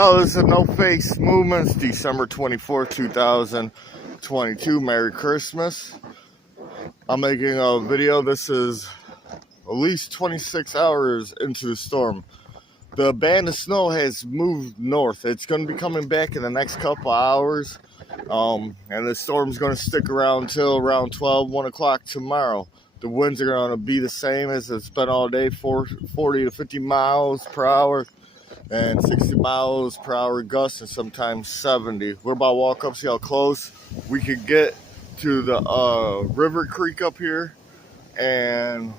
Oh, this is No Face Movements, December 24th, 2022. Merry Christmas. I'm making a video. This is at least 26 hours into the storm. The band of snow has moved north. It's going to be coming back in the next couple hours. And the storm's going to stick around till around 1 o'clock tomorrow. The winds are going to be the same as it's been all day, 40 to 50 miles per hour. And 60 miles per hour gusts, and sometimes 70. We're about to walk up, see how close we could get to the river creek up here. And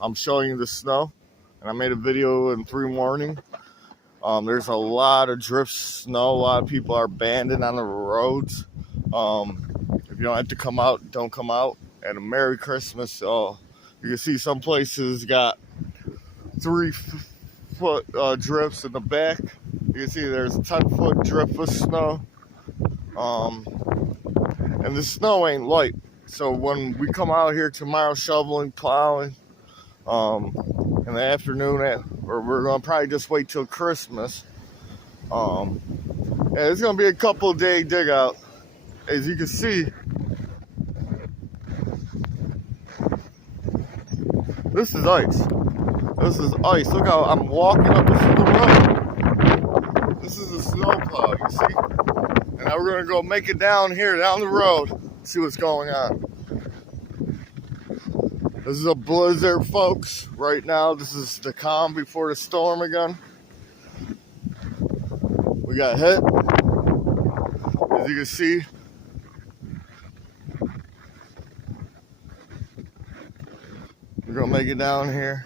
I'm showing you the snow. And I made a video in 3 morning. There's a lot of drift snow. A lot of people are abandoned on the roads. If you don't have to come out, don't come out. And a Merry Christmas. You can see some places got 3-foot drifts in the back. You can see there's a 10-foot drift of snow. And the snow ain't light. So when we come out here tomorrow shoveling, plowing, in the afternoon, or we're going to probably just wait till Christmas. And it's going to be a couple day dig out. As you can see, this is ice. This is ice. Look how I'm walking up. This is the road. This is a snowplow, you see? And now we're going to go make it down here, down the road, see what's going on. This is a blizzard, folks. Right now, this is the calm before the storm again. We got hit. As you can see, we're going to make it down here.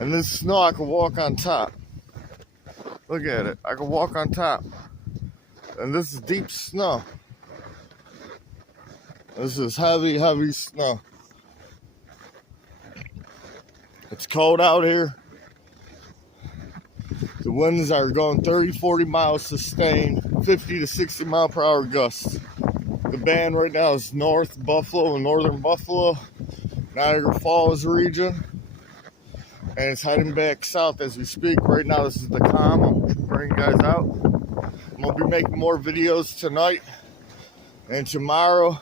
And this snow, I can walk on top. Look at it. I can walk on top. And this is deep snow. This is heavy, heavy snow. It's cold out here. The winds are going 30, 40 miles sustained, 50 to 60 mile per hour gusts. The band right now is North Buffalo and Northern Buffalo, Niagara Falls region. And it's heading back south as we speak. Right now, this is the calm. I'm bringing you guys out. I'm going to be making more videos tonight and tomorrow.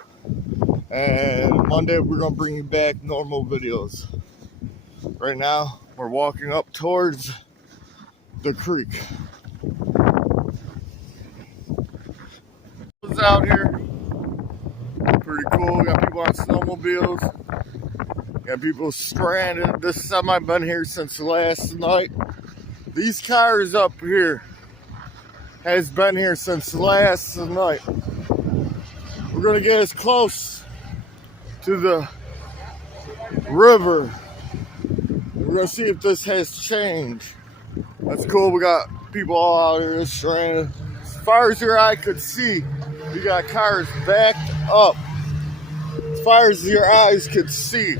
And Monday, we're going to bring you back normal videos. Right now, we're walking up towards the creek. It's out here. Pretty cool. We got people on snowmobiles. Got people stranded. This semi been here since last night. These cars up here has been here since last night. We're gonna get as close to the river. We're gonna see if this has changed. That's cool. We got people all out here stranded. As far as your eye could see, you got cars backed up. As far as your eyes could see.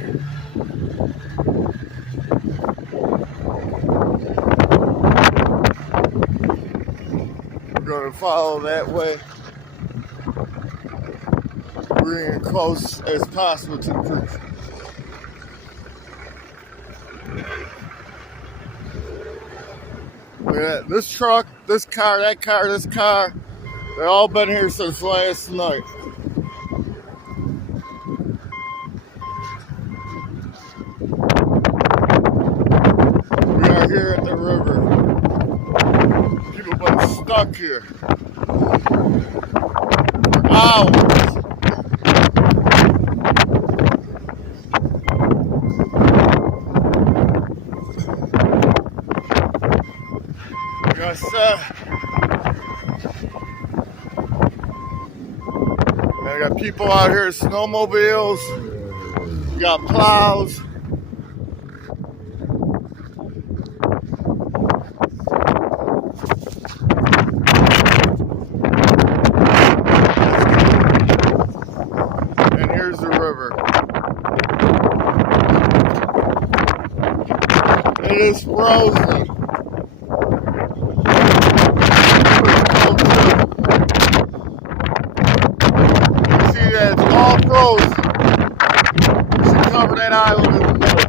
Going to follow that way. We're getting close as possible to the creek. Look at that. This truck, this car, that car, this car, they've all been here since last night. We are here at the river. People have been stuck here for hours. Like I said, I got people out here, snowmobiles, we got plows. frozen. See that it's all frozen. Should cover that island in the middle.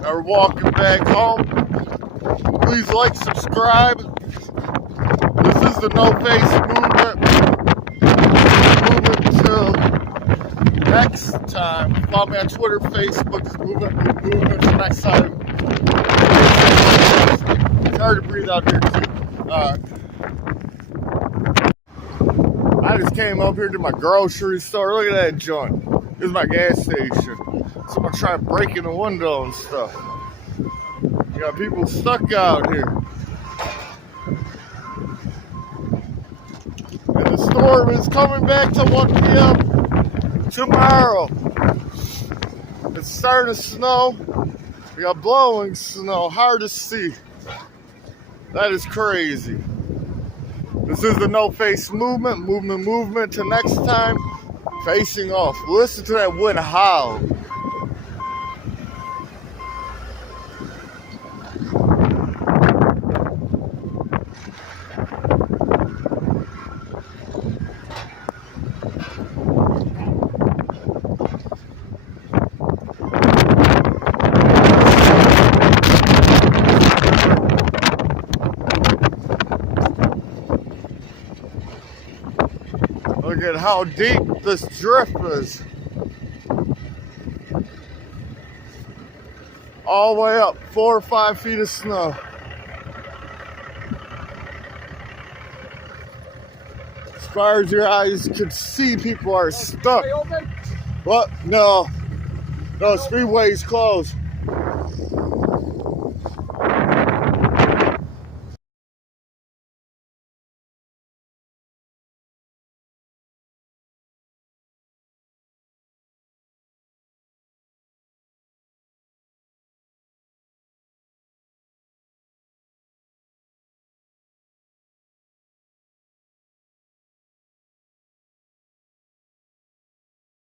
Now we're walking back home. Please like, subscribe. This is the No Face Movement. Movement till next time. Follow me on Twitter, Facebook, Movement. Till next time. It's hard to breathe out here too. I just came up here to my grocery store. Look at that joint. This is my gas station. Someone trying to break in the window and stuff. You got people stuck out here. And the storm is coming back to 1 p.m. tomorrow. It's starting to snow. We got blowing snow, hard to see. That is crazy. This is the No Face Movement. Till next time, facing off. Listen to that wind howl. Look at how deep this drift is. All the way up, 4 or 5 feet of snow. As far as your eyes could see, people are stuck. What? No. No, speedway's closed.